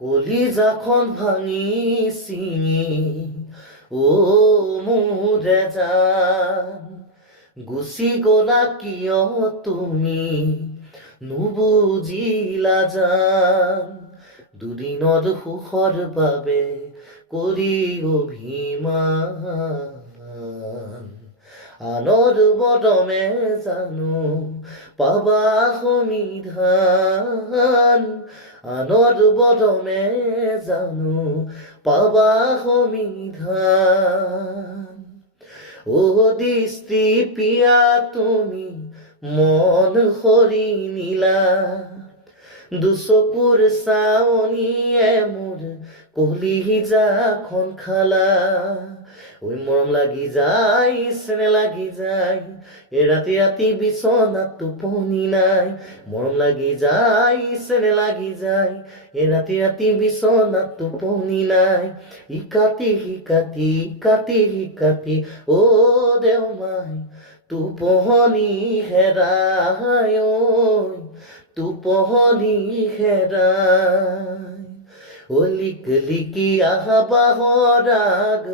কলিজাখন ভাঙি চিঙি মোৰে জান গুচি গলা কিয় তুমি নুবুজিলা জান দুদিনৰ সুখৰ বাবে কৰি অভিমান আনৰ বদমে জানো পাবা সমিধান আনৰ বদমে জানো পাবা সমিধান ও দৃষ্টি পিয়া তুমি মন সৰি নিলা দুচকুৰ চাৱনিয়ে মোৰ কলিজাখন খালা ওই মৰম লাগি যায় স্নেহ লাগি যায় ৰাতি ৰাতি বিচনাত টোপনি নাই মৰম লাগি যায় স্নেহ লাগি যায় ৰাতি ৰাতি বিচনাত টোপনি নাই ইকাতি সিকাতি ইকাতি সিকাতি অ দেওমাই টোপনি হেৰাই টোপনি হেৰাই লিকি আহা বাহৰ ৰাগ